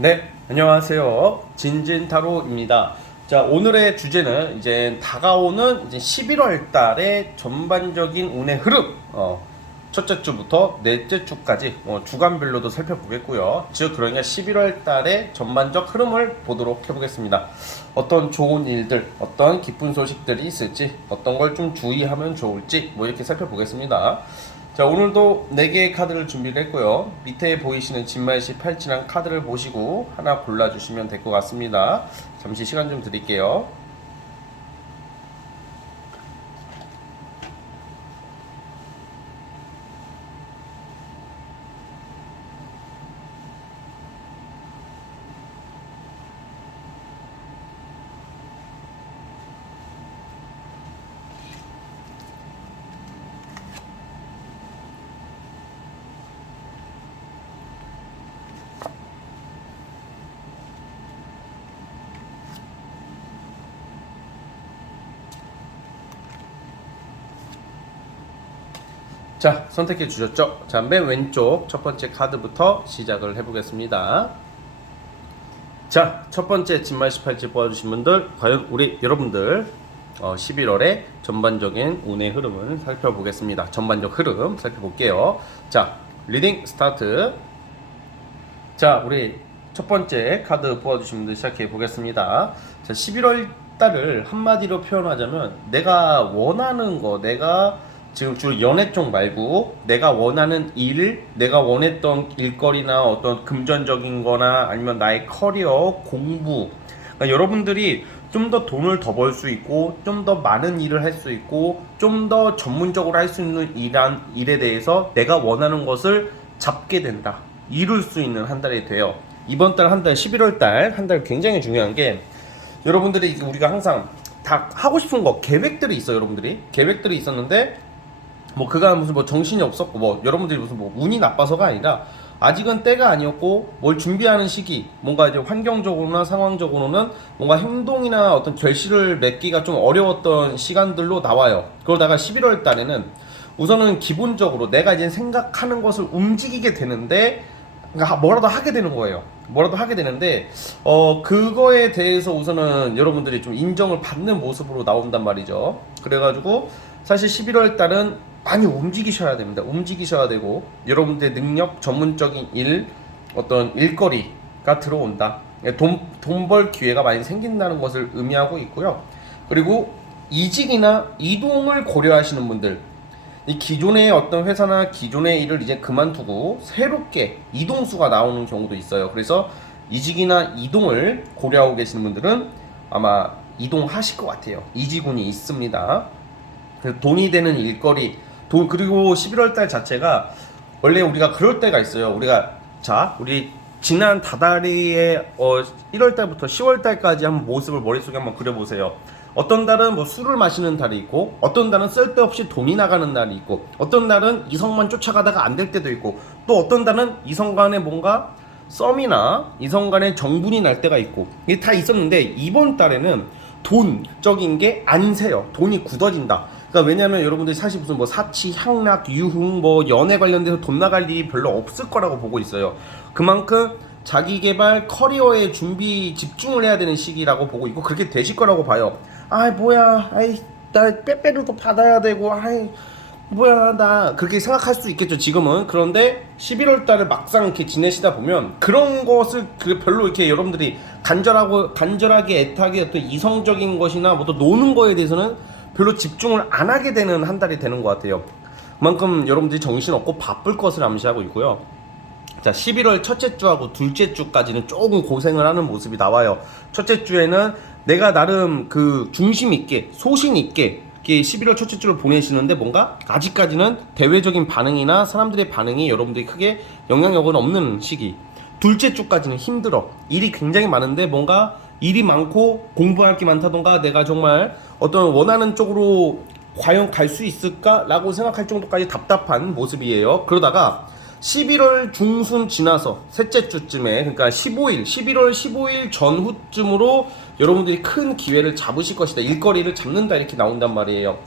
네, 안녕하세요. 진진타로입니다. 자, 오늘의 주제는 이제 다가오는 이제 11월 달의 전반적인 운의 흐름, 첫째 주부터 넷째 주까지 주간별로도 살펴보겠고요. 즉, 그러니까 11월 달의 전반적 흐름을 보도록 해보겠습니다. 어떤 좋은 일들, 어떤 기쁜 소식들이 있을지, 어떤 걸 좀 주의하면 좋을지, 이렇게 살펴보겠습니다. 자, 오늘도 4개의 카드를 준비를 했고요. 밑에 보이시는 진말시 팔찌랑 카드를 보시고 하나 골라주시면 될 것 같습니다. 잠시 시간 좀 드릴게요. 자, 선택해 주셨죠? 자, 맨 왼쪽 첫 번째 카드부터 시작을 해보겠습니다. 자, 첫 번째 진말시 팔찌 뽑아주신 분들, 과연 우리 여러분들 11월의 전반적인 운의 흐름을 살펴보겠습니다. 전반적 흐름 살펴볼게요. 자, 리딩 스타트. 자, 우리 첫 번째 카드 뽑아주신 분들 시작해 보겠습니다. 자, 11월 달을 한마디로 표현하자면 내가 원하는 거, 내가 지금 주로 연애 쪽 말고 내가 원하는 일, 내가 원했던 일거리나 어떤 금전적인 거나 아니면 나의 커리어, 공부, 그러니까 여러분들이 좀 더 돈을 더 벌 수 있고 좀 더 많은 일을 할 수 있고 좀 더 전문적으로 할 수 있는 일에 대해서 내가 원하는 것을 잡게 된다, 이룰 수 있는 한 달이 돼요. 이번 달 한 달, 11월 달 한 달 굉장히 중요한 게, 여러분들이 우리가 항상 다 하고 싶은 거, 계획들이 있어요. 여러분들이 계획들이 있었는데 그가 무슨 정신이 없었고 여러분들이 무슨 운이 나빠서가 아니라 아직은 때가 아니었고 뭘 준비하는 시기, 뭔가 이제 환경적으로나 상황적으로는 뭔가 행동이나 어떤 결실을 맺기가 좀 어려웠던 시간들로 나와요. 그러다가 11월 달에는 우선은 기본적으로 내가 이제 생각하는 것을 움직이게 되는데, 그러니까 뭐라도 하게 되는 거예요. 뭐라도 하게 되는데 그거에 대해서 우선은 여러분들이 좀 인정을 받는 모습으로 나온단 말이죠. 그래가지고 사실 11월 달은 많이 움직이셔야 됩니다. 움직이셔야 되고 여러분들의 능력, 전문적인 일, 어떤 일거리가 들어온다. 돈 벌 기회가 많이 생긴다는 것을 의미하고 있고요. 그리고 이직이나 이동을 고려하시는 분들, 이 기존의 어떤 회사나 기존의 일을 이제 그만두고 새롭게 이동수가 나오는 경우도 있어요. 그래서 이직이나 이동을 고려하고 계시는 분들은 아마 이동하실 것 같아요. 이직운이 있습니다. 돈이 되는 일거리, 그리고 11월 달 자체가 원래 우리가 그럴 때가 있어요. 우리 지난 다달이의 1월 달부터 10월 달까지 한번 모습을 머릿속에 한번 그려보세요. 어떤 달은 술을 마시는 달이 있고, 어떤 달은 쓸데없이 돈이 나가는 날이 있고, 어떤 날은 이성만 쫓아가다가 안 될 때도 있고, 또 어떤 달은 이성 간에 뭔가 썸이나 이성 간에 정분이 날 때가 있고, 이게 다 있었는데 이번 달에는 돈적인 게 안 새요. 돈이 굳어진다. 그러니까 왜냐면 여러분들이 사실 무슨 사치, 향락, 유흥, 연애 관련돼서 돈 나갈 일이 별로 없을 거라고 보고 있어요. 그만큼 자기 개발, 커리어에 준비, 집중을 해야 되는 시기라고 보고 있고, 그렇게 되실 거라고 봐요. 나 빼빼로도 받아야 되고, 나 그렇게 생각할 수 있겠죠, 지금은. 그런데 11월 달을 막상 이렇게 지내시다 보면 그런 것을 별로 이렇게 여러분들이 간절하게 애타게 어떤 이성적인 것이나 또 노는 거에 대해서는 별로 집중을 안 하게 되는 한 달이 되는 것 같아요. 그만큼 여러분들이 정신없고 바쁠 것을 암시하고 있고요. 자, 11월 첫째 주하고 둘째 주까지는 조금 고생을 하는 모습이 나와요. 첫째 주에는 내가 나름 중심 있게, 소신 있게 11월 첫째 주를 보내시는데 뭔가 아직까지는 대외적인 반응이나 사람들의 반응이 여러분들이 크게 영향력은 없는 시기. 둘째 주까지는 힘들어. 일이 굉장히 많은데 뭔가 일이 많고 공부할 게 많다던가 내가 정말 어떤 원하는 쪽으로 과연 갈 수 있을까라고 생각할 정도까지 답답한 모습이에요. 그러다가 11월 중순 지나서 셋째 주쯤에, 그러니까 11월 15일 전후쯤으로 여러분들이 큰 기회를 잡으실 것이다, 일거리를 잡는다, 이렇게 나온단 말이에요.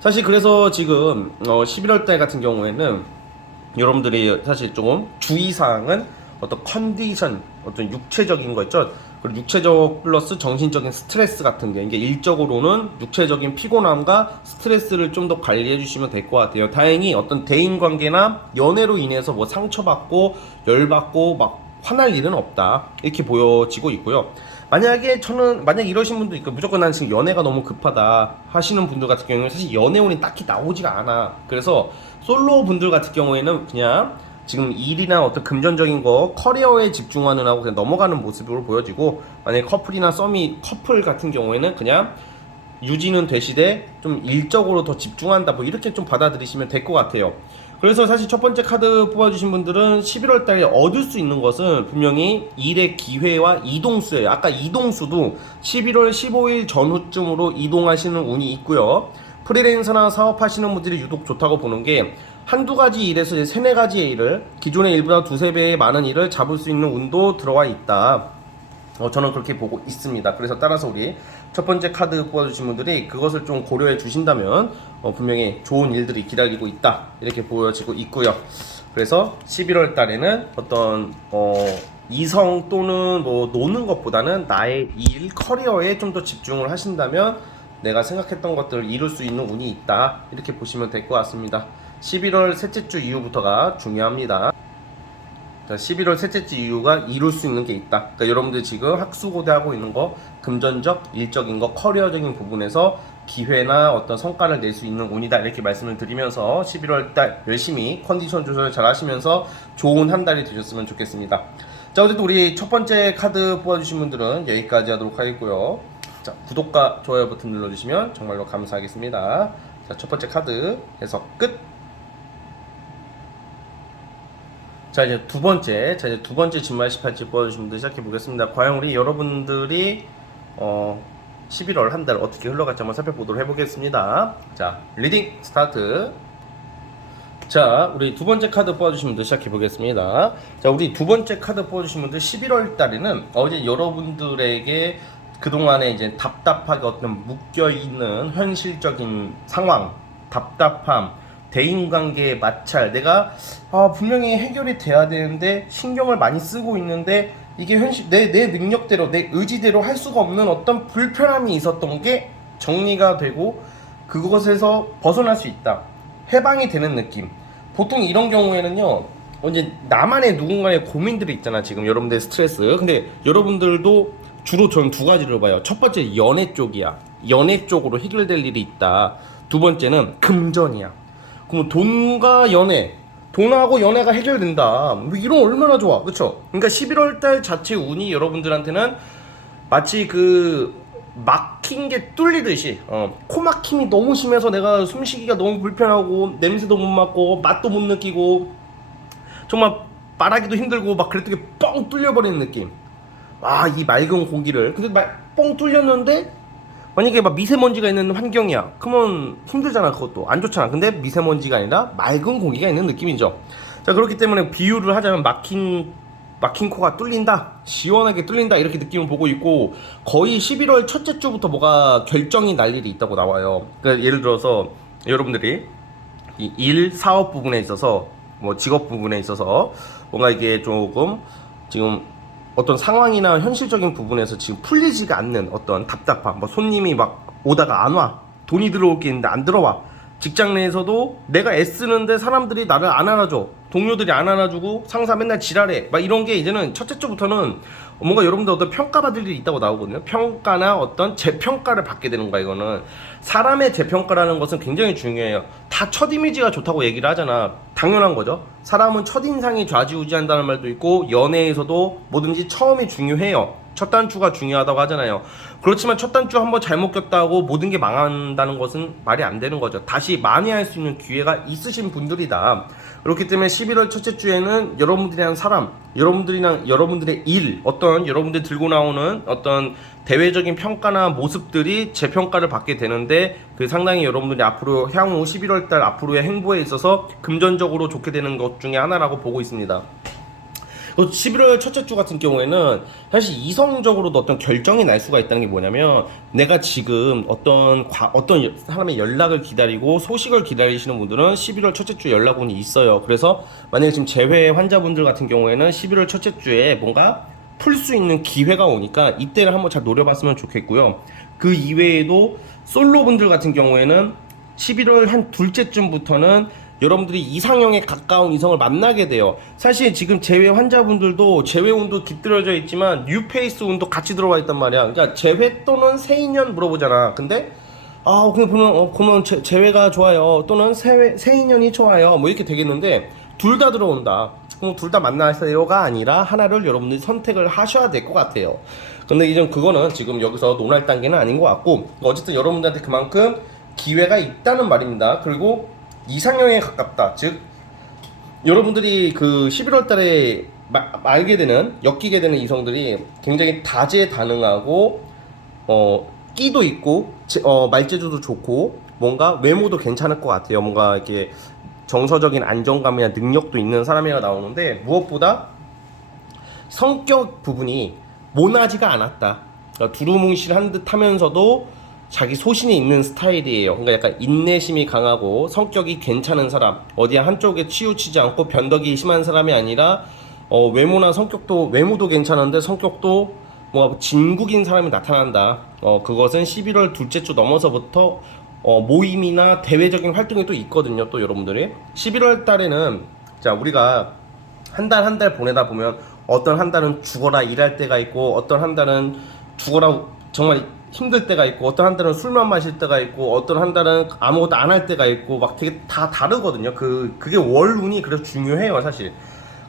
사실 그래서 지금 11월 달 같은 경우에는 여러분들이 사실 조금 주의사항은 어떤 컨디션, 어떤 육체적인 거 있죠. 그리고 육체적 플러스 정신적인 스트레스 같은 게, 이게 일적으로는 육체적인 피곤함과 스트레스를 좀 더 관리해 주시면 될 것 같아요. 다행히 어떤 대인 관계나 연애로 인해서 뭐 상처받고 열받고 막 화날 일은 없다, 이렇게 보여지고 있고요. 만약에 이러신 분도 있고, 무조건 난 지금 연애가 너무 급하다 하시는 분들 같은 경우는 사실 연애운이 딱히 나오지가 않아. 그래서 솔로 분들 같은 경우에는 그냥 지금 일이나 어떤 금전적인 거, 커리어에 집중하는 하고 그냥 넘어가는 모습으로 보여지고, 만약에 커플 같은 경우에는 그냥 유지는 되시되 좀 일적으로 더 집중한다, 뭐 이렇게 좀 받아들이시면 될 것 같아요. 그래서 사실 첫 번째 카드 뽑아주신 분들은 11월 달에 얻을 수 있는 것은 분명히 일의 기회와 이동수예요. 아까 이동수도 11월 15일 전후쯤으로 이동하시는 운이 있고요. 프리랜서나 사업하시는 분들이 유독 좋다고 보는 게, 한두 가지 일에서 이제 세네 가지의 일을, 기존의 일보다 두세 배의 많은 일을 잡을 수 있는 운도 들어와 있다. 저는 그렇게 보고 있습니다. 그래서 따라서 우리 첫 번째 카드 뽑아주신 분들이 그것을 좀 고려해 주신다면 분명히 좋은 일들이 기다리고 있다, 이렇게 보여지고 있고요. 그래서 11월 달에는 어떤 이성 또는 뭐 노는 것보다는 나의 일, 커리어에 좀 더 집중을 하신다면 내가 생각했던 것들을 이룰 수 있는 운이 있다, 이렇게 보시면 될 것 같습니다. 11월 셋째 주 이후부터가 중요합니다. 11월 셋째 주 이후가 이룰 수 있는 게 있다. 그러니까 여러분들 지금 학수고대 하고 있는 거, 금전적, 일적인 거, 커리어적인 부분에서 기회나 어떤 성과를 낼 수 있는 운이다, 이렇게 말씀을 드리면서 11월 달 열심히 컨디션 조절 잘 하시면서 좋은 한 달이 되셨으면 좋겠습니다. 자, 어쨌든 우리 첫 번째 카드 뽑아주신 분들은 여기까지 하도록 하겠고요. 자, 구독과 좋아요 버튼 눌러주시면 정말로 감사하겠습니다. 자, 첫 번째 카드 해석 끝. 자, 이제 두 번째 진말 18지 뽑아주신 분들 시작해 보겠습니다. 과연 우리 여러분들이 11월 한 달 어떻게 흘러갈지 한번 살펴보도록 해보겠습니다. 자, 리딩 스타트. 자, 우리 두 번째 카드 뽑아주신 분들 시작해 보겠습니다. 자, 우리 두 번째 카드 뽑아주신 분들 11월 달에는 어제 여러분들에게 그동안에 이제 답답하게 어떤 묶여있는 현실적인 상황, 답답함, 대인관계의 마찰, 내가 분명히 해결이 돼야 되는데 신경을 많이 쓰고 있는데 이게 내 능력대로, 내 의지대로 할 수가 없는 어떤 불편함이 있었던 게 정리가 되고 그것에서 벗어날 수 있다, 해방이 되는 느낌. 보통 이런 경우에는요, 이제 나만의 누군가의 고민들이 있잖아, 지금 여러분들의 스트레스. 근데 여러분들도 주로 저는 두 가지를 봐요. 첫 번째 연애 쪽이야. 연애 쪽으로 해결될 일이 있다. 두 번째는 금전이야. 그럼 돈과 연애, 돈하고 연애가 해결된다, 뭐 이런 얼마나 좋아, 그쵸? 그러니까 11월달 자체 운이 여러분들한테는 마치 그 막힌 게 뚫리듯이, 코 막힘이 너무 심해서 내가 숨쉬기가 너무 불편하고 냄새도 못 맡고 맛도 못 느끼고 정말 말하기도 힘들고 막 그랬더니 뻥 뚫려버리는 느낌. 이 맑은 공기를, 근데 뻥 뚫렸는데 만약에 막 미세먼지가 있는 환경이야, 그러면 힘들잖아, 그것도 안 좋잖아. 근데 미세먼지가 아니라 맑은 공기가 있는 느낌이죠. 자, 그렇기 때문에 비유를 하자면 막힌 코가 뚫린다, 시원하게 뚫린다, 이렇게 느낌을 보고 있고, 거의 11월 첫째 주부터 뭐가 결정이 날 일이 있다고 나와요. 그러니까 예를 들어서 여러분들이 이 일, 사업 부분에 있어서, 뭐 직업 부분에 있어서 뭔가 이게 조금 지금 어떤 상황이나 현실적인 부분에서 지금 풀리지가 않는 어떤 답답함, 뭐 손님이 막 오다가 안 와, 돈이 들어올 게 있는데 안 들어와, 직장 내에서도 내가 애쓰는데 사람들이 나를 안 알아줘, 동료들이 안 알아주고 상사 맨날 지랄해, 막 이런 게 이제는 첫째 주부터는 뭔가 여러분들 어떤 평가받을 일이 있다고 나오거든요. 평가나 어떤 재평가를 받게 되는 거야. 이거는 사람의 재평가라는 것은 굉장히 중요해요. 다 첫 이미지가 좋다고 얘기를 하잖아. 당연한 거죠. 사람은 첫인상이 좌지우지한다는 말도 있고, 연애에서도 뭐든지 처음이 중요해요. 첫 단추가 중요하다고 하잖아요. 그렇지만 첫 단추 한번 잘못 꼈다고 모든 게 망한다는 것은 말이 안 되는 거죠. 다시 만회할 수 있는 기회가 있으신 분들이다. 그렇기 때문에 11월 첫째 주에는 여러분들이랑 사람, 여러분들이랑 여러분들의 일, 어떤 여러분들이 들고 나오는 어떤 대외적인 평가나 모습들이 재평가를 받게 되는데, 그 상당히 여러분들이 앞으로 향후 11월 달 앞으로의 행보에 있어서 금전적으로 좋게 되는 것 중에 하나라고 보고 있습니다. 또 11월 첫째 주 같은 경우에는 사실 이성적으로도 어떤 결정이 날 수가 있다는 게 뭐냐면, 내가 지금 어떤 사람의 연락을 기다리고 소식을 기다리시는 분들은 11월 첫째 주 연락운이 있어요. 그래서 만약에 지금 재회 환자분들 같은 경우에는 11월 첫째 주에 뭔가 풀 수 있는 기회가 오니까 이때를 한번 잘 노려봤으면 좋겠고요. 그 이외에도 솔로분들 같은 경우에는 11월 한 둘째 쯤부터는 여러분들이 이상형에 가까운 이성을 만나게 돼요. 사실 지금 재회 환자분들도 재회운도 깃들어져 있지만 뉴페이스 운도 같이 들어와 있단 말이야. 그러니까 재회 또는 새인연 물어보잖아. 근데 그냥 보면 재회가 좋아요, 또는 새인연이 좋아요, 뭐 이렇게 되겠는데, 둘 다 들어온다. 그럼 둘 다 만나세요가 아니라 하나를 여러분들이 선택을 하셔야 될 것 같아요. 근데 이제 그거는 지금 여기서 논할 단계는 아닌 것 같고, 어쨌든 여러분들한테 그만큼 기회가 있다는 말입니다. 그리고 이상형에 가깝다. 즉, 여러분들이 그 11월 달에 엮이게 되는 이성들이 굉장히 다재다능하고, 끼도 있고, 말재주도 좋고, 뭔가 외모도 괜찮을 것 같아요. 뭔가 이렇게 정서적인 안정감이나 능력도 있는 사람이라 나오는데, 무엇보다 성격 부분이 모나지가 않았다. 그러니까 두루뭉실한 듯 하면서도 자기 소신이 있는 스타일이에요. 그러니까 약간 인내심이 강하고 성격이 괜찮은 사람, 어디 한쪽에 치우치지 않고 변덕이 심한 사람이 아니라, 외모나 외모도 괜찮은데 성격도 뭔가 진국인 사람이 나타난다. 그것은 11월 둘째 주 넘어서부터 모임이나 대외적인 활동이 또 있거든요. 또 여러분들이 11월 달에는, 자, 우리가 한 달 보내다 보면 어떤 한 달은 죽어라 일할 때가 있고, 어떤 한 달은 죽어라 정말 힘들 때가 있고, 어떤 한 달은 술만 마실 때가 있고, 어떤 한 달은 아무것도 안 할 때가 있고, 막 되게 다 다르거든요. 그게 월운이 그래서 중요해요, 사실.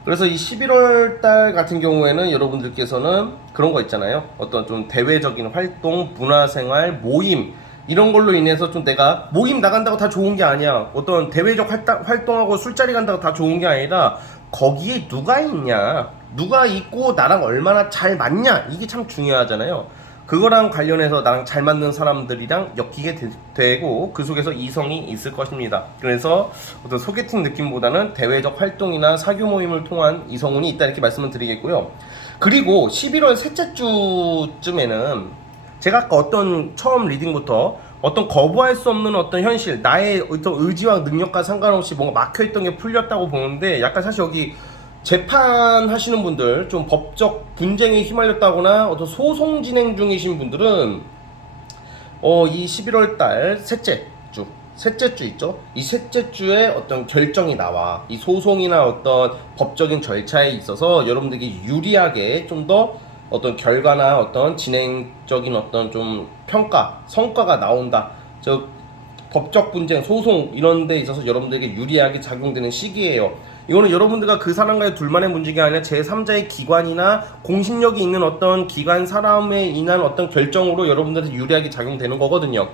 그래서 이 11월 달 같은 경우에는 여러분들께서는 그런 거 있잖아요. 어떤 좀 대외적인 활동, 문화생활, 모임, 이런 걸로 인해서 좀 내가 모임 나간다고 다 좋은 게 아니야. 어떤 대외적 활동하고 술자리 간다고 다 좋은 게 아니라, 거기에 누가 있냐, 누가 있고 나랑 얼마나 잘 맞냐, 이게 참 중요하잖아요. 그거랑 관련해서 나랑 잘 맞는 사람들이랑 엮이게 되고, 그 속에서 이성이 있을 것입니다. 그래서 어떤 소개팅 느낌보다는 대외적 활동이나 사교 모임을 통한 이성운이 있다, 이렇게 말씀을 드리겠고요. 그리고 11월 셋째 주쯤에는 제가 아까 처음 리딩부터 어떤 거부할 수 없는 어떤 현실, 나의 어떤 의지와 능력과 상관없이 뭔가 막혀있던 게 풀렸다고 보는데, 약간 사실 여기 재판하시는 분들, 좀 법적 분쟁에 휘말렸다거나 어떤 소송 진행 중이신 분들은 이 11월 달 셋째 주 있죠? 이 셋째 주에 어떤 결정이 나와. 이 소송이나 어떤 법적인 절차에 있어서 여러분들에게 유리하게 좀 더 어떤 결과나 어떤 진행적인 어떤 좀 성과가 나온다. 법적 분쟁, 소송 이런 데 있어서 여러분들에게 유리하게 작용되는 시기예요. 이거는 여러분들과 그 사람과의 둘만의 문제가 아니라 제3자의 기관이나 공신력이 있는 어떤 기관, 사람에 인한 어떤 결정으로 여러분들한테 유리하게 작용되는 거거든요.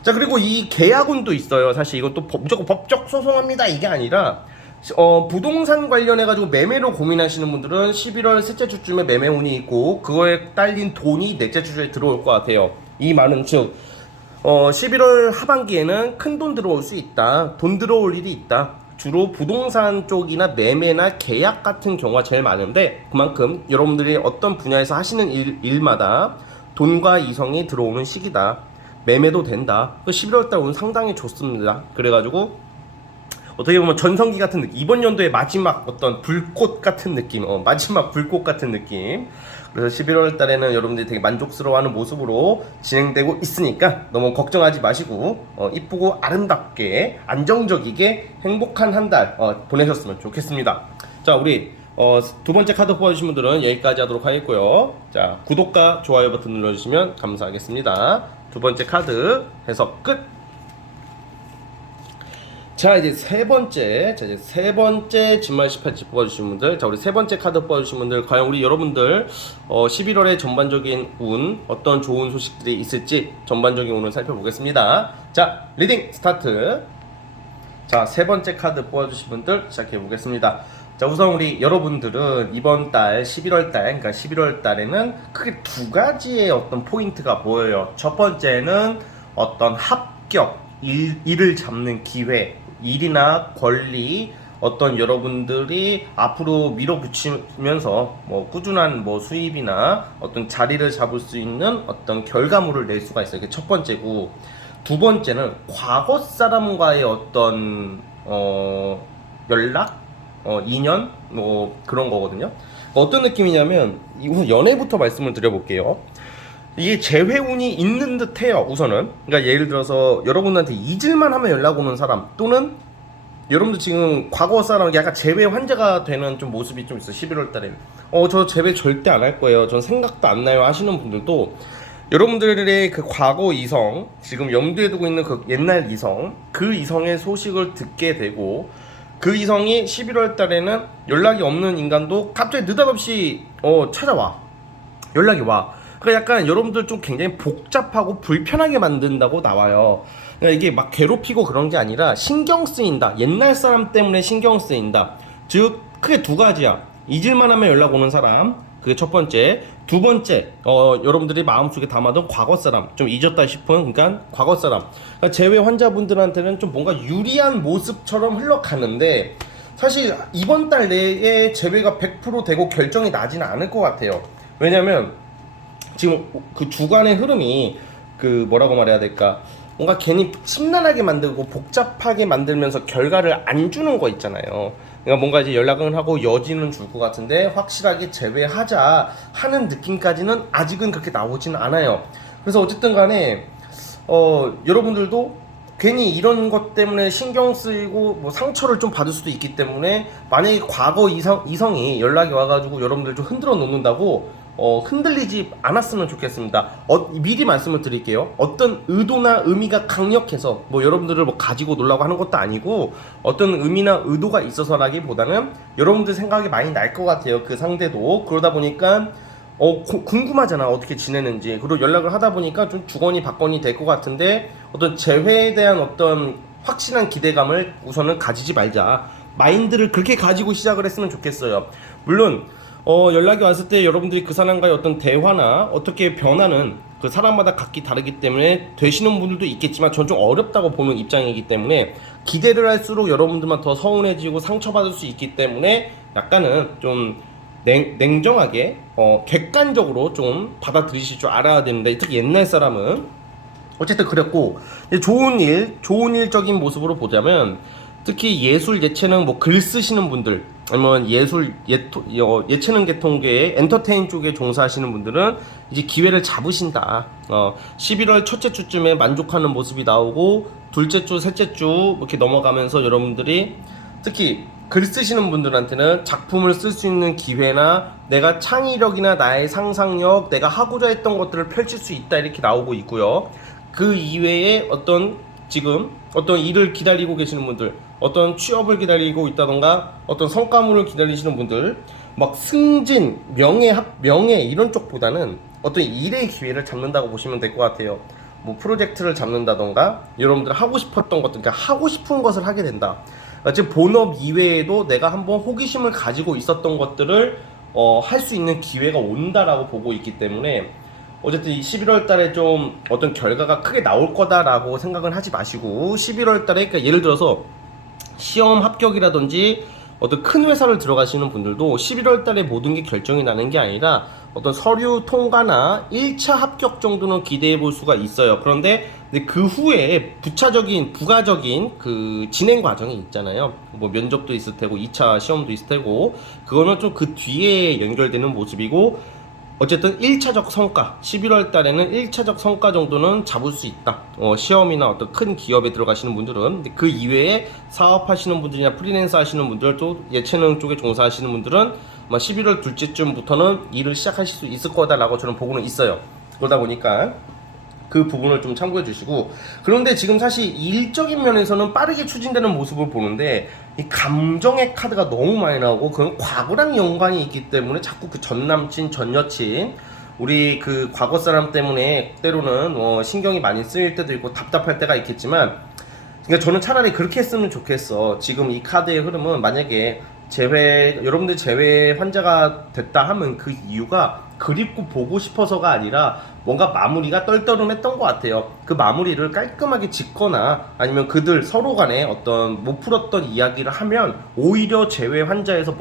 자, 그리고 이 계약운도 있어요. 사실 이것도 무조건 법적 소송합니다, 이게 아니라, 부동산 관련해가지고 매매로 고민하시는 분들은 11월 셋째 주쯤에 매매운이 있고, 그거에 딸린 돈이 넷째 주에 들어올 것 같아요. 이 말은 즉, 11월 하반기에는 큰 돈 들어올 수 있다. 돈 들어올 일이 있다. 주로 부동산 쪽이나 매매나 계약 같은 경우가 제일 많은데, 그만큼 여러분들이 어떤 분야에서 하시는 일마다 돈과 이성이 들어오는 시기다. 매매도 된다. 11월 달 운 상당히 좋습니다. 그래가지고 어떻게 보면 전성기 같은 느낌, 이번 연도의 마지막 어떤 불꽃 같은 느낌, 마지막 불꽃 같은 느낌. 그래서 11월 달에는 여러분들이 되게 만족스러워하는 모습으로 진행되고 있으니까 너무 걱정하지 마시고, 이쁘고 아름답게 안정적이게 행복한 한 달 보내셨으면 좋겠습니다. 자, 우리 두 번째 카드 뽑아주신 분들은 여기까지 하도록 하겠고요. 자, 구독과 좋아요 버튼 눌러주시면 감사하겠습니다. 두 번째 카드 해석 끝. 자, 이제 세 번째 진말 18지 뽑아주신 분들, 자, 우리 세 번째 카드 뽑아주신 분들, 과연 우리 여러분들 11월의 전반적인 운, 어떤 좋은 소식들이 있을지 전반적인 운을 살펴보겠습니다. 자, 리딩 스타트. 자, 세 번째 카드 뽑아주신 분들 시작해 보겠습니다. 자, 우선 우리 여러분들은 이번 달 11월 달, 그러니까 11월 달에는 크게 두 가지의 어떤 포인트가 보여요. 첫 번째는 어떤 합격, 일을 잡는 기회, 일이나 권리, 어떤 여러분들이 앞으로 밀어붙이면서 뭐 꾸준한 뭐 수입이나 어떤 자리를 잡을 수 있는 어떤 결과물을 낼 수가 있어요. 그게 첫 번째고, 두 번째는 과거 사람과의 어떤 연락, 인연 뭐 그런 거거든요. 어떤 느낌이냐면 우선 연애부터 말씀을 드려볼게요. 이게 재회운이 있는 듯해요. 우선은 그러니까 예를 들어서 여러분한테 잊을만 하면 연락 오는 사람, 또는 여러분들 지금 과거 사람 약간 재회 환자가 되는 좀 모습이 좀 있어요. 11월 달에 저 재회 절대 안 할 거예요, 전 생각도 안 나요 하시는 분들도, 여러분들의 그 과거 이성, 지금 염두에 두고 있는 그 옛날 이성, 그 이성의 소식을 듣게 되고, 그 이성이 11월 달에는 연락이 없는 인간도 갑자기 느닷없이 찾아와, 연락이 와. 그러니까 약간 여러분들 좀 굉장히 복잡하고 불편하게 만든다고 나와요. 그러니까 이게 막 괴롭히고 그런 게 아니라 신경 쓰인다, 옛날 사람 때문에 신경 쓰인다. 즉 크게 두 가지야. 잊을만 하면 연락 오는 사람, 그게 첫 번째. 두 번째, 여러분들이 마음속에 담아둔 과거 사람, 좀 잊었다 싶은, 그러니까 과거 사람. 그러니까 재회 환자분들한테는 좀 뭔가 유리한 모습처럼 흘러가는데, 사실 이번 달 내에 재회가 100% 되고 결정이 나지는 않을 것 같아요. 왜냐면 지금 그 주간의 흐름이 그 뭐라고 말해야 될까, 뭔가 괜히 심란하게 만들고 복잡하게 만들면서 결과를 안 주는 거 있잖아요. 그러니까 뭔가 이제 연락은 하고 여지는 줄 것 같은데 확실하게 제외하자 하는 느낌까지는 아직은 그렇게 나오지는 않아요. 그래서 어쨌든 간에 여러분들도 괜히 이런 것 때문에 신경 쓰이고 뭐 상처를 좀 받을 수도 있기 때문에, 만약에 과거 이성이 연락이 와가지고 여러분들 좀 흔들어 놓는다고 흔들리지 않았으면 좋겠습니다. 미리 말씀을 드릴게요. 어떤 의도나 의미가 강력해서 뭐 여러분들을 뭐 가지고 놀라고 하는 것도 아니고, 어떤 의미나 의도가 있어서라기보다는 여러분들 생각이 많이 날 것 같아요, 그 상대도. 그러다 보니까 궁금하잖아, 어떻게 지내는지. 그리고 연락을 하다 보니까 좀 주거니 받거니 될 것 같은데, 어떤 재회에 대한 어떤 확실한 기대감을 우선은 가지지 말자, 마인드를 그렇게 가지고 시작을 했으면 좋겠어요. 물론 연락이 왔을 때 여러분들이 그 사람과의 어떤 대화나 어떻게 변화는 그 사람마다 각기 다르기 때문에 되시는 분들도 있겠지만, 전 좀 어렵다고 보는 입장이기 때문에, 기대를 할수록 여러분들만 더 서운해지고 상처받을 수 있기 때문에 약간은 좀 냉정하게 객관적으로 좀 받아들이실 줄 알아야 되는데, 특히 옛날 사람은 어쨌든 그랬고, 좋은 일적인 모습으로 보자면, 특히 예술, 예체능, 뭐 글 쓰시는 분들, 아니면 예체능 계통계의 엔터테인 쪽에 종사하시는 분들은 이제 기회를 잡으신다. 11월 첫째 주쯤에 만족하는 모습이 나오고, 둘째 주, 셋째 주 이렇게 넘어가면서 여러분들이 특히 글 쓰시는 분들한테는 작품을 쓸 수 있는 기회나 내가 창의력이나 나의 상상력, 내가 하고자 했던 것들을 펼칠 수 있다, 이렇게 나오고 있고요. 그 이외에 지금 어떤 일을 기다리고 계시는 분들, 어떤 취업을 기다리고 있다던가 어떤 성과물을 기다리시는 분들, 막 승진, 명예 이런 쪽보다는 어떤 일의 기회를 잡는다고 보시면 될 것 같아요. 뭐 프로젝트를 잡는다던가 여러분들 하고 싶었던 것들, 그러니까 하고 싶은 것을 하게 된다. 즉 본업 이외에도 내가 한번 호기심을 가지고 있었던 것들을 할 수 있는 기회가 온다라고 보고 있기 때문에, 어쨌든 11월 달에 좀 어떤 결과가 크게 나올 거다라고 생각은 하지 마시고, 11월 달에, 그러니까 예를 들어서 시험 합격이라든지 어떤 큰 회사를 들어가시는 분들도 11월 달에 모든 게 결정이 나는 게 아니라 어떤 서류 통과나 1차 합격 정도는 기대해 볼 수가 있어요. 그런데 그 후에 부가적인 그 진행 과정이 있잖아요. 뭐 면접도 있을 테고 2차 시험도 있을 테고, 그거는 좀 그 뒤에 연결되는 모습이고, 어쨌든 1차적 성과, 11월 달에는 1차적 성과 정도는 잡을 수 있다. 시험이나 어떤 큰 기업에 들어가시는 분들은. 그 이외에 사업하시는 분들이나 프리랜서 하시는 분들, 또 예체능 쪽에 종사하시는 분들은 11월 둘째쯤부터는 일을 시작하실 수 있을 거다라고 저는 보고는 있어요. 그러다 보니까 그 부분을 좀 참고해 주시고, 그런데 지금 사실 일적인 면에서는 빠르게 추진되는 모습을 보는데, 이 감정의 카드가 너무 많이 나오고, 그건 과거랑 연관이 있기 때문에 자꾸 그 전남친, 전여친, 우리 그 과거 사람 때문에 때로는 신경이 많이 쓰일 때도 있고 답답할 때가 있겠지만, 그러니까 저는 차라리 그렇게 했으면 좋겠어. 지금 이 카드의 흐름은 만약에 여러분들 재회 환자가 됐다 하면 그 이유가 그립고 보고 싶어서가 아니라 뭔가 마무리가 떨떠름했던 것 같아요. 그 마무리를 깔끔하게 짓거나 아니면 그들 서로 간에 어떤 못 풀었던 이야기를 하면 오히려 재회 환자에서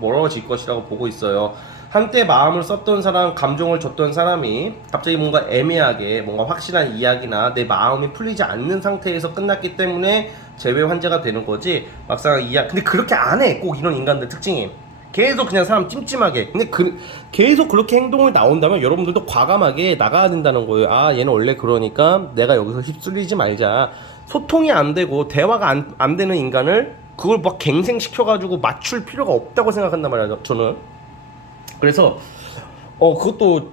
멀어질 것이라고 보고 있어요. 한때 마음을 썼던 사람, 감정을 줬던 사람이 갑자기 뭔가 애매하게 뭔가 확실한 이야기나 내 마음이 풀리지 않는 상태에서 끝났기 때문에 재회 환자가 되는 거지. 막상 근데 그렇게 안 해. 꼭 이런 인간들 특징이. 계속 그냥 사람 찜찜하게. 근데 계속 그렇게 행동을 나온다면 여러분들도 과감하게 나가야 된다는 거예요. 아, 얘는 원래 그러니까 내가 여기서 휩쓸리지 말자. 소통이 안 되고 대화가 안 되는 인간을 그걸 막 갱생시켜가지고 맞출 필요가 없다고 생각한단 말이에요, 저는. 그래서 그것도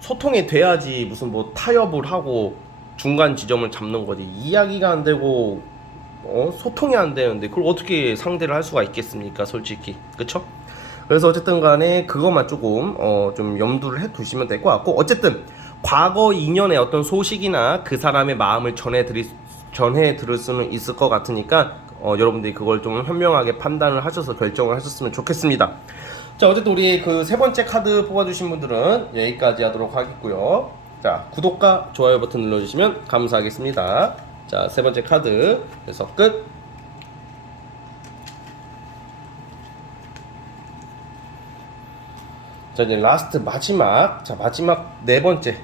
소통이 돼야지 무슨 뭐 타협을 하고 중간 지점을 잡는 거지. 이야기가 안 되고 소통이 안 되는데 그걸 어떻게 상대를 할 수가 있겠습니까, 솔직히. 그쵸? 그래서 어쨌든 간에 그것만 조금 좀 염두를 해 두시면 될 것 같고, 어쨌든 과거 인연의 어떤 소식이나 그 사람의 마음을 전해 들을 수는 있을 것 같으니까 여러분들이 그걸 좀 현명하게 판단을 하셔서 결정을 하셨으면 좋겠습니다. 자, 어쨌든 우리 그 세 번째 카드 뽑아주신 분들은 여기까지 하도록 하겠고요. 자, 구독과 좋아요 버튼 눌러주시면 감사하겠습니다. 자, 세 번째 카드 그래서 끝. 자, 이제 라스트 마지막. 자, 마지막 네 번째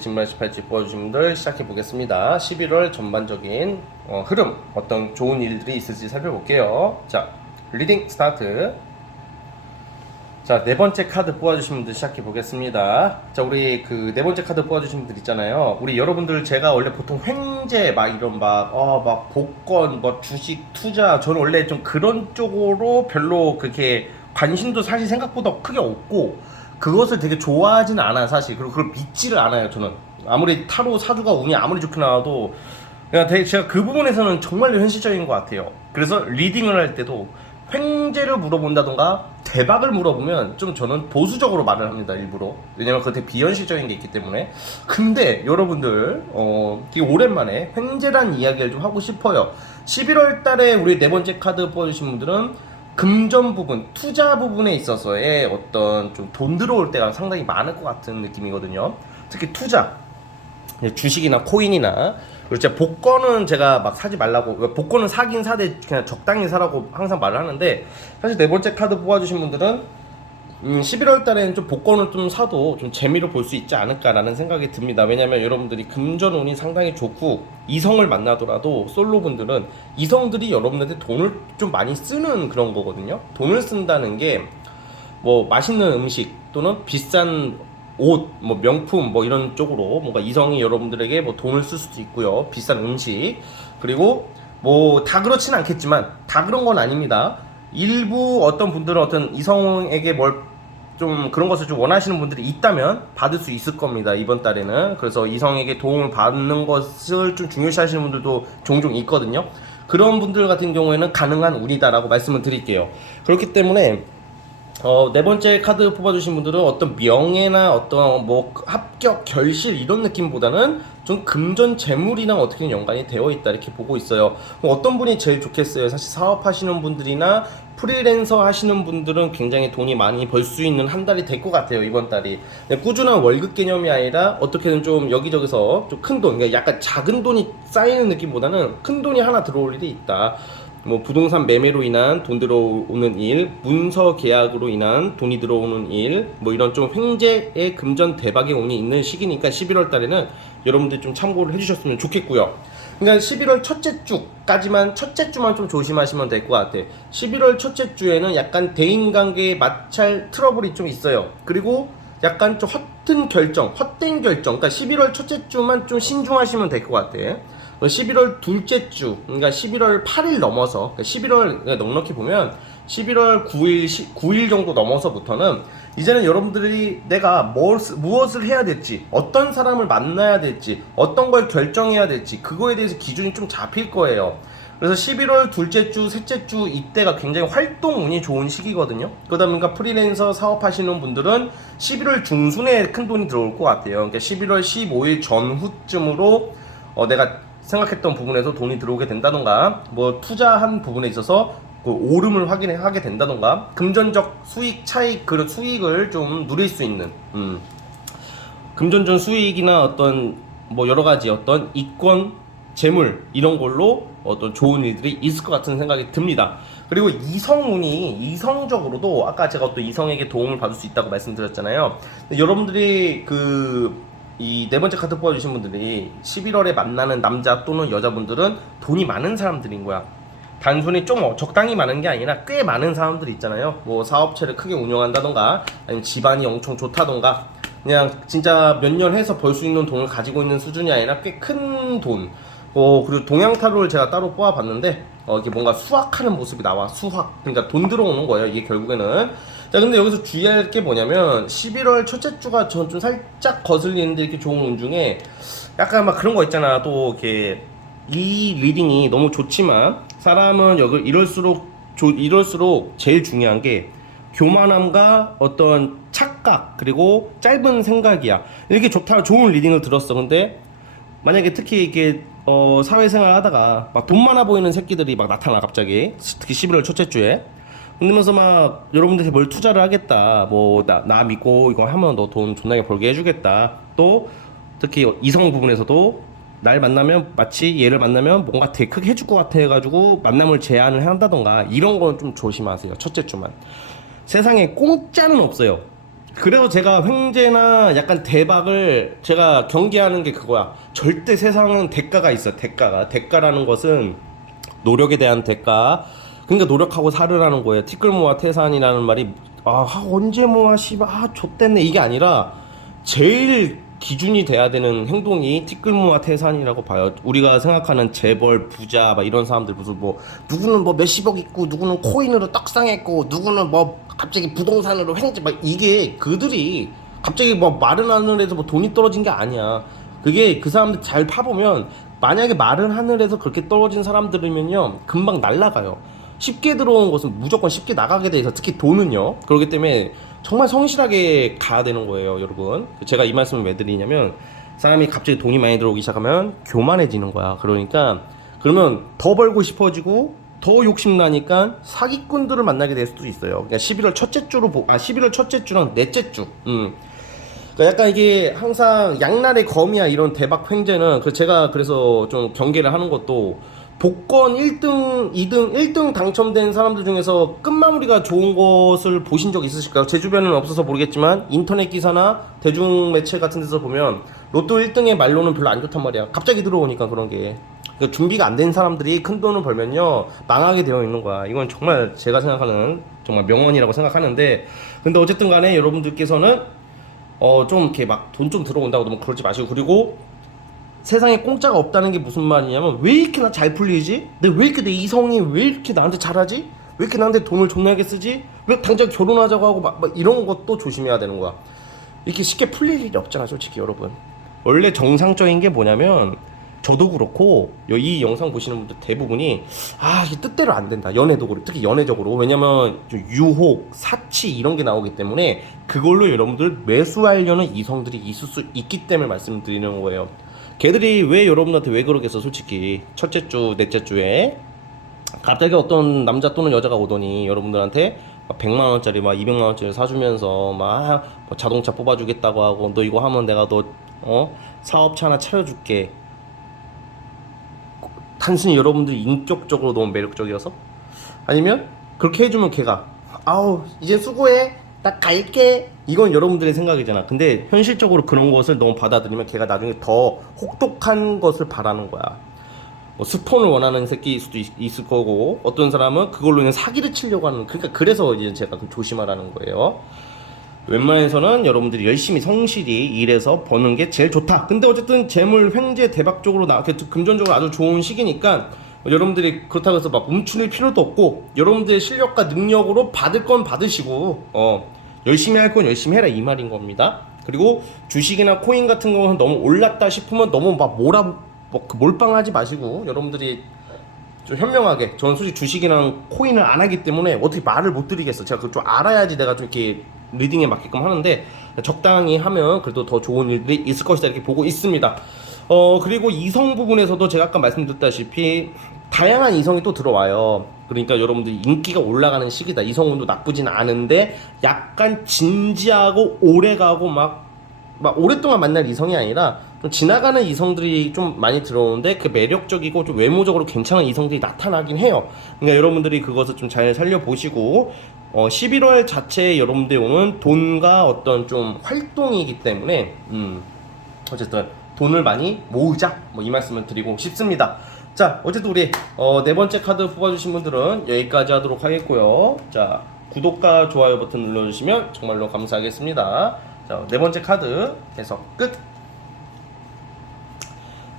진말 18지 뽑아주신 분들 시작해 보겠습니다. 11월 전반적인 흐름, 어떤 좋은 일들이 있을지 살펴볼게요. 자, 리딩 스타트. 자, 네 번째 카드 뽑아주신 분들 시작해 보겠습니다. 자, 우리 그 네 번째 카드 뽑아주신 분들 있잖아요. 우리 여러분들 제가 원래 보통 횡재 막 이런 막 복권, 뭐 주식 투자, 저는 원래 좀 그런 쪽으로 별로 그렇게 관심도 사실 생각보다 크게 없고 그것을 되게 좋아하진 않아요, 사실. 그리고 그걸 믿지를 않아요, 저는. 아무리 타로 사주가 운이 아무리 좋게 나와도 그냥 되게 제가 그 부분에서는 정말로 현실적인 것 같아요. 그래서 리딩을 할 때도 횡재를 물어본다던가 대박을 물어보면 좀 저는 보수적으로 말을 합니다, 일부러. 왜냐면 그게 비현실적인 게 있기 때문에. 근데 여러분들 되게 오랜만에 횡재란 이야기를 좀 하고 싶어요. 11월 달에 우리 네 번째 카드 뽑아주신 분들은 금전 부분, 투자 부분에 있어서의 어떤 좀 돈 들어올 때가 상당히 많을 것 같은 느낌이거든요. 특히 투자, 주식이나 코인이나, 그리고 진짜 복권은 제가 막 사지 말라고, 복권은 사긴 사되 그냥 적당히 사라고 항상 말을 하는데, 사실 네 번째 카드 뽑아주신 분들은 11월 달에는 좀 복권을 좀 사도 좀 재미를 볼 수 있지 않을까라는 생각이 듭니다. 왜냐면 여러분들이 금전운이 상당히 좋고 이성을 만나더라도 솔로분들은 이성들이 여러분들한테 돈을 좀 많이 쓰는 그런 거거든요. 돈을 쓴다는 게 뭐 맛있는 음식 또는 비싼 옷, 뭐 명품 뭐 이런 쪽으로 뭔가 이성이 여러분들에게 뭐 돈을 쓸 수도 있고요. 비싼 음식. 그리고 뭐 다 그렇진 않겠지만 다 그런 건 아닙니다. 일부 어떤 분들은 어떤 이성에게 뭘 좀 그런 것을 좀 원하시는 분들이 있다면 받을 수 있을 겁니다, 이번 달에는. 그래서 이성에게 도움을 받는 것을 좀 중요시 하시는 분들도 종종 있거든요. 그런 분들 같은 경우에는 가능한 운이다라고 말씀을 드릴게요. 그렇기 때문에 네 번째 카드 뽑아주신 분들은 어떤 명예나 어떤 뭐 합격, 결실 이런 느낌보다는 좀 금전 재물이랑 어떻게 연관이 되어 있다 이렇게 보고 있어요. 어떤 분이 제일 좋겠어요? 사실 사업하시는 분들이나 프리랜서 하시는 분들은 굉장히 돈이 많이 벌 수 있는 한 달이 될 것 같아요, 이번 달이. 꾸준한 월급 개념이 아니라 어떻게든 좀 여기저기서 좀 큰 돈, 그러니까 약간 작은 돈이 쌓이는 느낌보다는 큰 돈이 하나 들어올 일이 있다. 뭐 부동산 매매로 인한 돈 들어오는 일, 문서 계약으로 인한 돈이 들어오는 일, 뭐 이런 좀 횡재의 금전 대박의 운이 있는 시기니까 11월 달에는 여러분들 좀 참고를 해주셨으면 좋겠고요. 그러니까 11월 첫째 주만 좀 조심하시면 될 것 같아. 11월 첫째 주에는 약간 대인관계에 마찰 트러블이 좀 있어요. 그리고 약간 좀 헛된 결정, 그러니까 11월 첫째 주만 좀 신중하시면 될 것 같아. 11월 둘째 주, 그러니까 11월 8일 넘어서, 그러니까 11월 넉넉히 보면 11월 9일 정도 넘어서부터는 이제는 여러분들이 내가 무엇을 해야 될지, 어떤 사람을 만나야 될지, 어떤 걸 결정해야 될지 그거에 대해서 기준이 좀 잡힐 거예요. 그래서 11월 둘째 주, 셋째 주 이때가 굉장히 활동 운이 좋은 시기거든요. 그러다 보니까 프리랜서 사업하시는 분들은 11월 중순에 큰 돈이 들어올 것 같아요. 그러니까 11월 15일 전후쯤으로 내가 생각했던 부분에서 돈이 들어오게 된다던가, 뭐 투자한 부분에 있어서 그 오름을 하게 된다던가 금전적 수익 차익 그 수익을 좀 누릴 수 있는 금전적 수익이나 어떤 뭐 여러 가지 어떤 이권 재물 이런 걸로 어떤 좋은 일들이 있을 것 같은 생각이 듭니다. 그리고 이성운이 이성적으로도 아까 제가 또 이성에게 도움을 받을 수 있다고 말씀드렸잖아요. 근데 여러분들이 이 네 번째 카드 뽑아주신 분들이 11월에 만나는 남자 또는 여자분들은 돈이 많은 사람들인 거야. 단순히 좀 적당히 많은 게 아니라 꽤 많은 사람들이 있잖아요. 뭐 사업체를 크게 운영한다던가 아니면 집안이 엄청 좋다던가 그냥 진짜 몇 년 해서 벌 수 있는 돈을 가지고 있는 수준이 아니라 꽤 큰 돈. 그리고 동양타로를 제가 따로 뽑아봤는데 이게 뭔가 수확하는 모습이 나와. 수확. 그러니까 돈 들어오는 거예요. 이게 결국에는. 자, 근데 여기서 주의할 게 뭐냐면 11월 첫째 주가 전 좀 살짝 거슬리는데 이렇게 좋은 운 중에 약간 막 그런 거 있잖아. 또 이렇게 이 리딩이 너무 좋지만 사람은 여기 이럴수록 제일 중요한 게 교만함과 어떤 착각 그리고 짧은 생각이야. 이렇게 좋은 리딩을 들었어. 근데 만약에 특히 이게 사회생활 하다가 막 돈 많아 보이는 새끼들이 막 나타나 갑자기 특히 11월 첫째 주에 그러면서 막 여러분들한테 뭘 투자를 하겠다 뭐 나 믿고 이거 하면 너 돈 존나게 벌게 해주겠다. 또 특히 이성 부분에서도 날 만나면 마치 얘를 만나면 뭔가 되게 크게 해줄 것 같아 해가지고 만남을 제안을 한다던가 이런 건 좀 조심하세요. 첫째 주만. 세상에 공짜는 없어요. 그래서 제가 횡재나 약간 대박을 제가 경계하는 게 그거야. 절대 세상은 대가가 있어. 대가라는 것은 노력에 대한 대가. 그러니까 노력하고 살으라는 거예요. 티끌모아 태산이라는 말이 언제 모아 씨발 좆됐네 이게 아니라 제일 기준이 돼야 되는 행동이 티끌모아 태산이라고 봐요. 우리가 생각하는 재벌 부자 막 이런 사람들 무슨 뭐 누구는 뭐 몇십억 있고 누구는 코인으로 떡상했고 누구는 뭐 갑자기 부동산으로 횡재 막 이게 그들이 갑자기 뭐 마른 하늘에서 뭐 돈이 떨어진 게 아니야. 그게 그 사람들 잘 파보면 만약에 마른 하늘에서 그렇게 떨어진 사람들이면요 금방 날아가요. 쉽게 들어온 것은 무조건 쉽게 나가게 돼 있어. 특히 돈은요. 그렇기 때문에 정말 성실하게 가야 되는 거예요, 여러분. 제가 이 말씀을 왜 드리냐면 사람이 갑자기 돈이 많이 들어오기 시작하면 교만해지는 거야. 그러면 더 벌고 싶어지고 더 욕심나니까 사기꾼들을 만나게 될 수도 있어요. 그러니까 11월 첫째 주랑 넷째 주. 그러니까 약간 이게 항상 양날의 검이야 이런 대박 횡재는. 제가 그래서 좀 경계를 하는 것도 복권 1등, 2등, 1등 당첨된 사람들 중에서 끝마무리가 좋은 것을 보신 적 있으실까요? 제 주변에는 없어서 모르겠지만 인터넷 기사나 대중매체 같은 데서 보면 로또 1등의 말로는 별로 안 좋단 말이야. 갑자기 들어오니까 그런 게. 그러니까 준비가 안 된 사람들이 큰 돈을 벌면요 망하게 되어 있는 거야. 이건 정말 제가 생각하는 정말 명언이라고 생각하는데 근데 어쨌든 간에 여러분들께서는 좀 이렇게 막 돈 좀 들어온다고 너무 그러지 마시고 그리고 세상에 공짜가 없다는 게 무슨 말이냐면 왜 이렇게 나 잘 풀리지? 왜 이렇게 내 이성이 왜 이렇게 나한테 잘하지? 왜 이렇게 나한테 돈을 존나게 쓰지? 왜 당장 결혼하자고 하고 막 이런 것도 조심해야 되는 거야. 이렇게 쉽게 풀릴 일이 없잖아 솔직히 여러분. 원래 정상적인 게 뭐냐면 저도 그렇고 이 영상 보시는 분들 대부분이 이게 뜻대로 안 된다. 연애도 그렇고 특히 연애적으로. 왜냐면 좀 유혹, 사치 이런 게 나오기 때문에 그걸로 여러분들 매수하려는 이성들이 있을 수 있기 때문에 말씀드리는 거예요. 걔들이 왜 여러분한테 왜 그러겠어 솔직히. 첫째 주, 넷째 주에 갑자기 어떤 남자 또는 여자가 오더니 여러분들한테 100만원짜리 200만원짜리 사주면서 뭐 자동차 뽑아주겠다고 하고 너 이거 하면 내가 너 사업차 하나 차려줄게. 단순히 여러분들이 인격적으로 너무 매력적이어서? 아니면 그렇게 해주면 걔가 이제 수고해 나 갈게 이건 여러분들의 생각이잖아. 근데 현실적으로 그런 것을 너무 받아들이면 걔가 나중에 더 혹독한 것을 바라는 거야. 스폰을 원하는 새끼일 수도 있을 거고 어떤 사람은 그걸로 인해 사기를 치려고 하는. 그러니까 그래서 이제 제가 조심하라는 거예요. 웬만해서는 여러분들이 열심히 성실히 일해서 버는 게 제일 좋다. 근데 어쨌든 재물 횡재 대박적으로 금전적으로 아주 좋은 시기니까 여러분들이 그렇다고 해서 막 움츠릴 필요도 없고 여러분들의 실력과 능력으로 받을 건 받으시고 열심히 할 건 열심히 해라 이 말인 겁니다. 그리고 주식이나 코인 같은 경우는 너무 올랐다 싶으면 너무 몰빵하지 마시고 여러분들이 좀 현명하게. 저는 솔직히 주식이랑 코인을 안 하기 때문에 어떻게 말을 못 드리겠어. 제가 그걸 좀 알아야지 내가 좀 이렇게 리딩에 맞게끔 하는데 적당히 하면 그래도 더 좋은 일들이 있을 것이다 이렇게 보고 있습니다. 그리고 이성 부분에서도 제가 아까 말씀드렸다시피 다양한 이성이 또 들어와요. 그러니까 여러분들이 인기가 올라가는 시기다. 이성운도 나쁘진 않은데 약간 진지하고 오래가고 막 오랫동안 만날 이성이 아니라 좀 지나가는 이성들이 좀 많이 들어오는데 그 매력적이고 좀 외모적으로 괜찮은 이성들이 나타나긴 해요. 그러니까 여러분들이 그것을 좀 잘 살려보시고 11월 자체에 여러분들이 오는 돈과 어떤 좀 활동이기 때문에 어쨌든 돈을 많이 모으자 뭐 이 말씀을 드리고 싶습니다. 자, 어쨌든 우리 네 번째 카드 뽑아주신 분들은 여기까지 하도록 하겠고요. 자, 구독과 좋아요 버튼 눌러주시면 정말로 감사하겠습니다. 자, 네 번째 카드 해석 끝.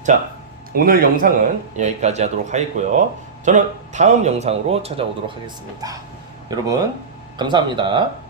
자, 오늘 영상은 여기까지 하도록 하겠고요. 저는 다음 영상으로 찾아오도록 하겠습니다. 여러분 감사합니다.